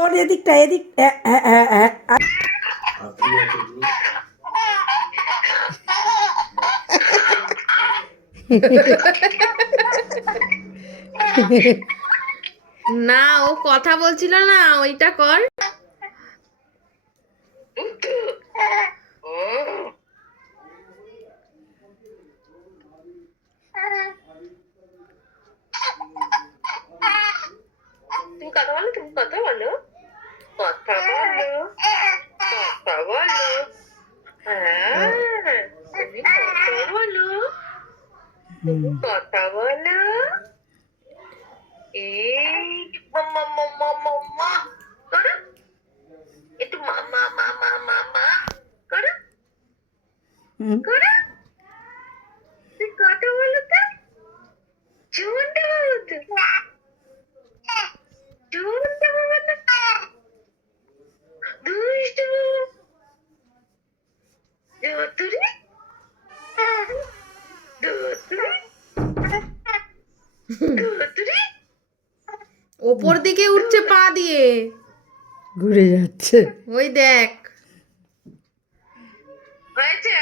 তোর এদিকটা এদিক না, ও কথা বলছিল না, ওইটা কর। তুমি কথা বলো, তুমি কথা বলো, কথা বলো, কথা বলো। হ্যাঁ, তুমি কথা বলো, তুমি কথা বলো। এই মাম্মা মাম্মা মাম্মা করো, একটু মামা মামা মামা করো, করো। তুই কথা বলো তো, ঝুমন্ত বাবু তো, ঝুমন্ত বাবু তো, দুষ্টু বাবু, ধুতুরি, ধুতুরি, ধুতুরি। ওপর দিকে উঠছে পা দিয়ে, ঘুরে যাচ্ছে। ওই দেখ হয়েছে।